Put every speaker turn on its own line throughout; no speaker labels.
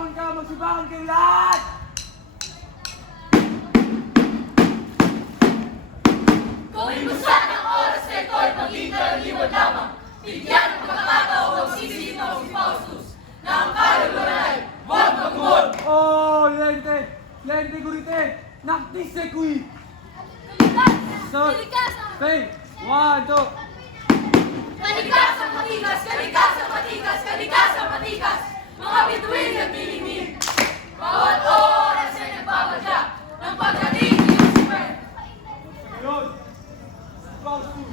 Matigas! Magbangon ka! Magsibangon kayo lahat!
Gawin mo sana ang oras na ito ay maging karaniwan lamang. Bigyan ng pagkakataon ang sisitaw si Faustus na ang kaluluwa ay huwag magmuhol.
Oh, lente! Lente gurite! Naktis kui! So, say, one, two.
Kalikas ang matigas, kalikas ang matigas, kalikas ang matigas. Mga bituin at bilingin. Bawat oras ay nagbabalda ng pagdating ni Lucifer.
Ngayon, Faustus.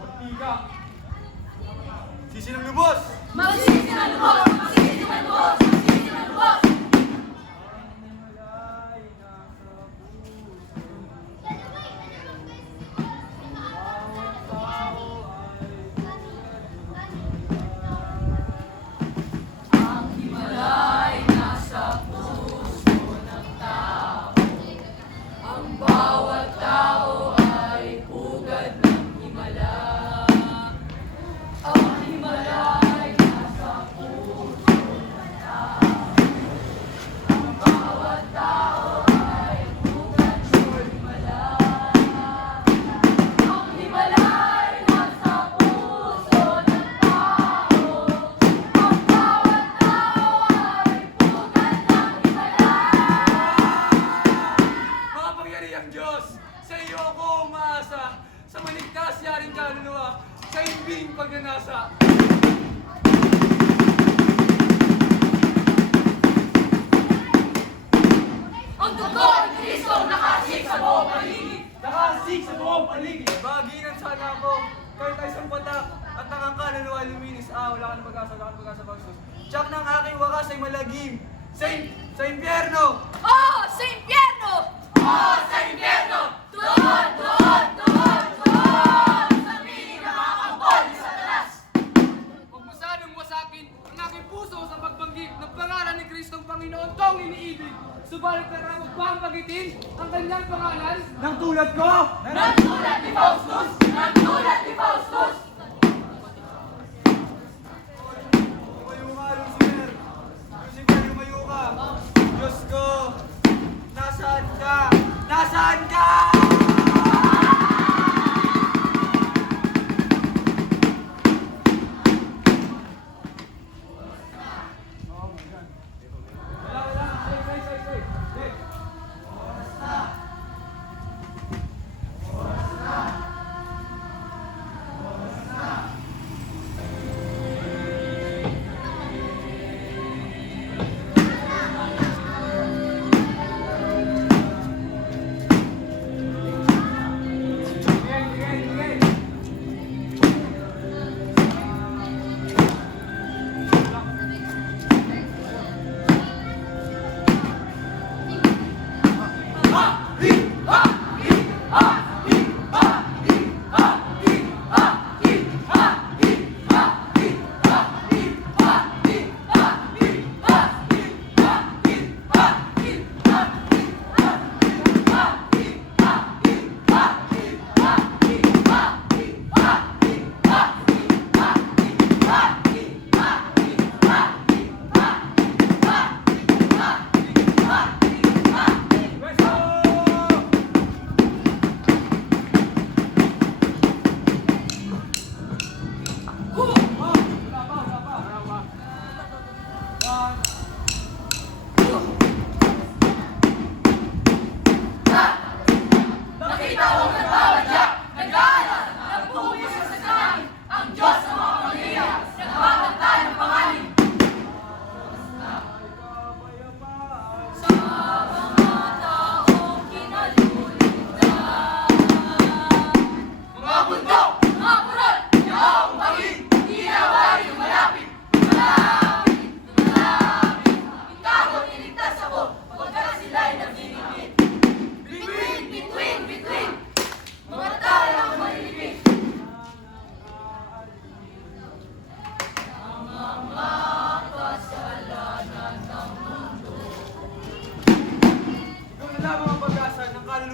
Matiga. Sisi ng lubos!
Magsisi na lubos,
ay luminis. Ah, wala ka na pag-asa, wala ka na pag-asa, Bagsus. Ng aking wakas ay malagim. Sa, sa impyerno!
Oh, sa impyerno!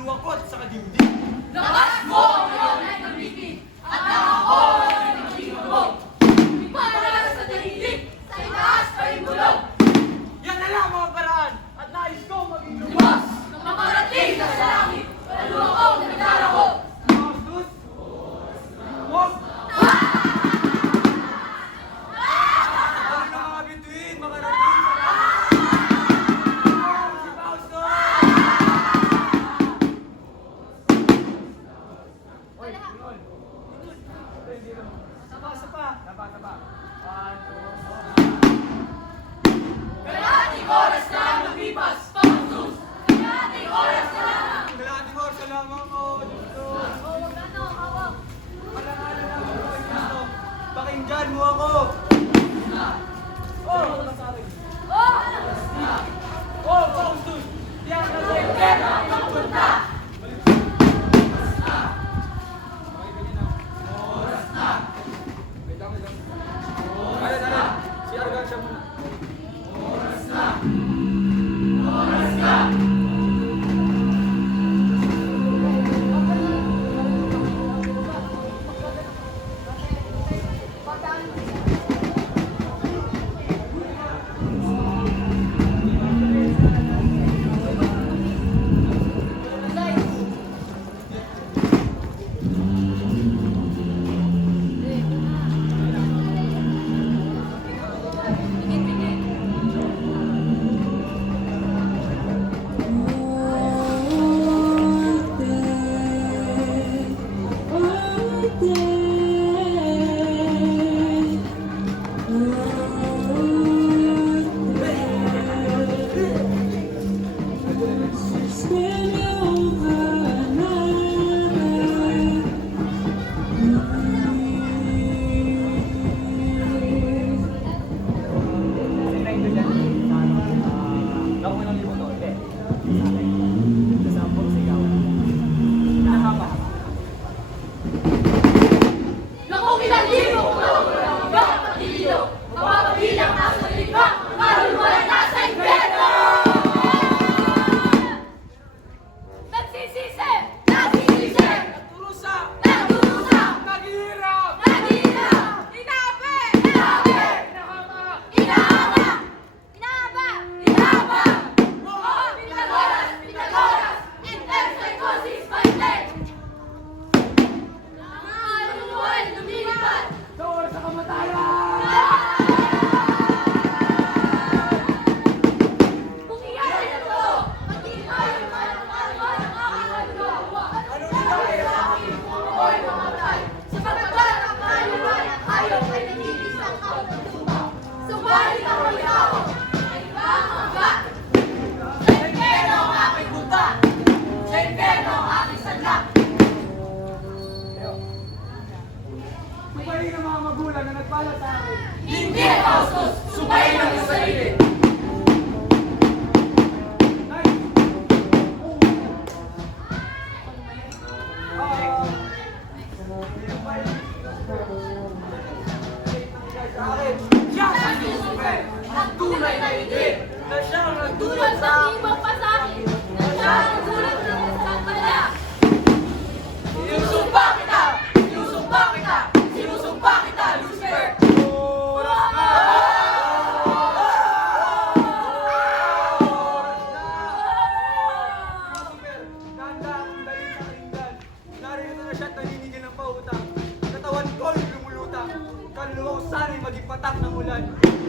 Naluwag ko at sa kadimdim. Lakas mo! olhar.